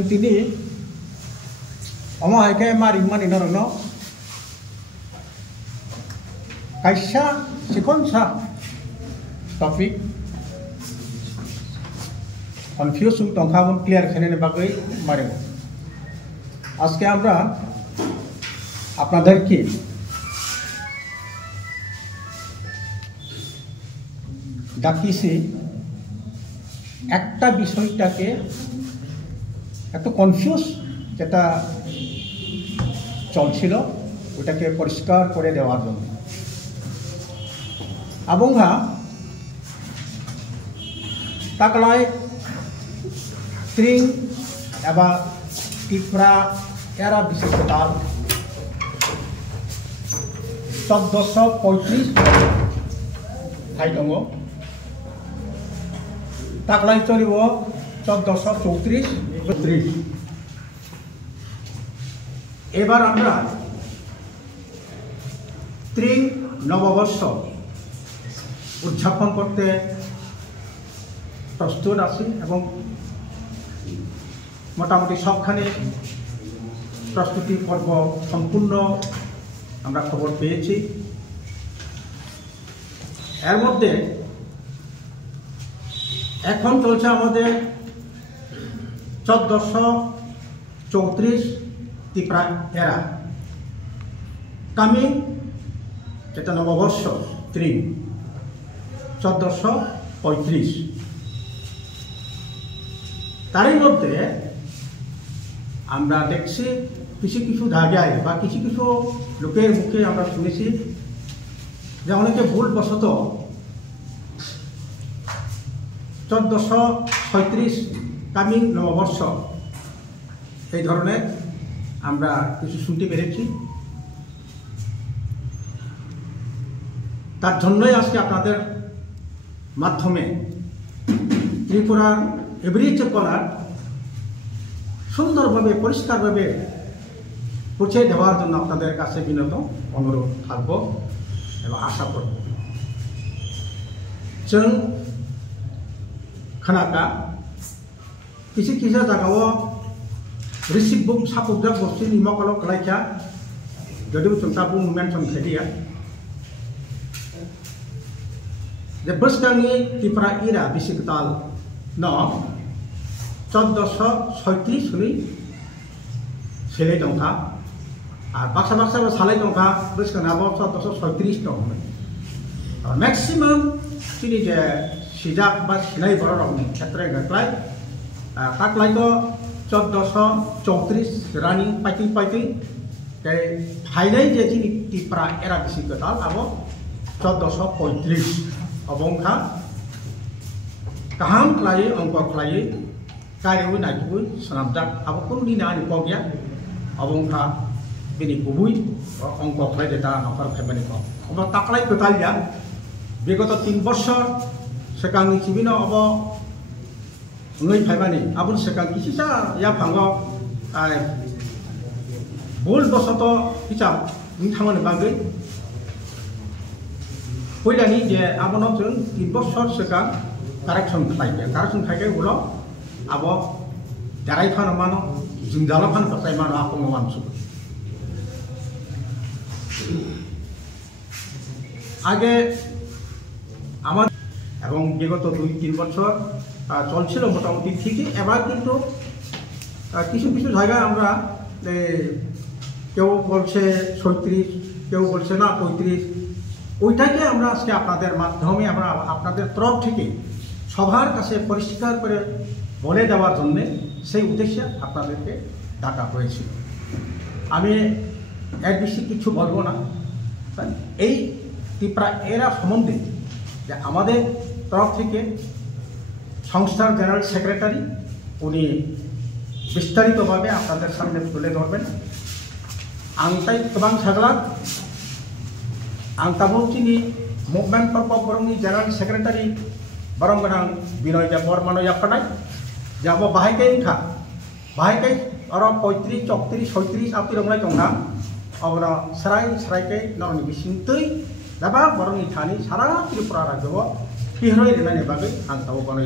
Tini Oma Hake Mariman in Orono Kaisha Sikonsa topic confusing Tonghamun clear Kenen Bagay Marimo Aske Amra Apnadarki Dakisi একটা বিষয়টাকে একটু confuse যেটা চলছিল ওটাকে পরিষ্কার করে দেওয়ার জন্য আবংহা তাকলাই স্ট্রিং এবা টিপরা এরা বিশেষ তাল 1435 ঠাই দङ তাকলাই চলিব 1434 এবার আমরা স্ট্রিং নববর্ষ উদযাপন করতে প্রস্তুত আছি এবং মোটামুটি সবখানে প্রস্তুতি পর্ব সম্পূর্ণ আমরা খবর পেয়েছি এর মধ্যে এখন চলছে আমাদের 1434 ত্রিপুরা এরা কামিং যেটা নববর্ষ স্ট্রিং 1435 তারই মধ্যে আমরা দেখছি কিছু কিছু জায়গায় বা কিছু কিছু লোকের মুখে আমরা শুনেছি যে অনেকে ভুলবশত 1436 কামিং নববর্ষ এই ধরনের আমরা কিছু শুনতে পেরেছি তার জন্যই আজকে আপনাদের মাধ্যমে ত্রিপুরার এভারেজ করার সুন্দরভাবে পরিষ্কারভাবে পৌঁছে দেওয়ার জন্য আপনাদের কাছে বিনত অনুরোধ থাকব এবং আশা করব जों खोनागा किसी किसी जगह रिसिप्ट बुक सापुजक बस्तु निमकल कलाइखा जदिव जोंता बुं मेनसन खायदिया जे बसगांनि टिप्रा इरा बिसिकताल न 1436 नि सेले दंखा आर बाक्सा बाक्सा साले दंखा बसगांनाबो 1436 दं मैक्सिमाम तिनि जे सिजाक बा सिनाय बररनि क्षेत्रे गक्लाय ताकलाय तो 1434 रानी पाइति पाइति के फाइनाय जे तिनि टिप्रा एरा बिसिकताल आबो 1435 अबंखा kaham klai angko klai kariwi naikui sanamjak abo kun dina ani pogya abongkha bini kubui angko klai deta nokar khaibani ko abo taklai total ya bigoto 3 বছর sekangni cibino abo ngai phaibani abun sekang kisisa ya bhango ai bol bosoto kicha nithamane bagai poilani je abono जों 3 বছর sekang correction खायके उलो अब दाराय फानो मानो जुंजाला फान पसाय मानो आको मानसु आगे आमार एवं विगत 2-3 বছর চলছিল মোটামুটি ঠিকই এবার কিন্তু কিছু কিছু জায়গায় আমরা কেউ বলছে 36 কেউ বলছে না 35 ওইটাকে আমরা আজকে আপনাদের মাধ্যমে আমরা আপনাদের তরফ থেকে সবার কাছে পরিষ্কার করে বলে দেওয়ার জন্য সেই উদ্দেশ্যে আপনাদেরকে ডাকা হয়েছিল আমি এর বেশি কিছু বলবো না এই ত্রিপুরা এরা সম্বন্ধে যে আমাদের তরফ থেকে সংস্থার জেনারেল সেক্রেটারি উনি বিস্তারিতভাবে আপনাদের সামনে তুলে ধরবেন আংতাই গোबां সাগলাক आंताबोचिनी मुभमेंट फर पॉपुलरनि जनरल सेक्रेटारि बरंगनां बिनय बर्मानो याफानाय जाबो बाहायकै इंखा बाहायकै अर 35 34 36 आपति रंगनाय दंना अबरा सराय सरायकै नरनि बिसिंतै दाबा बरंनि थानि सारा त्रिपुरा राज्यआव पिहरय रेनायनि बागै आंताबो बनो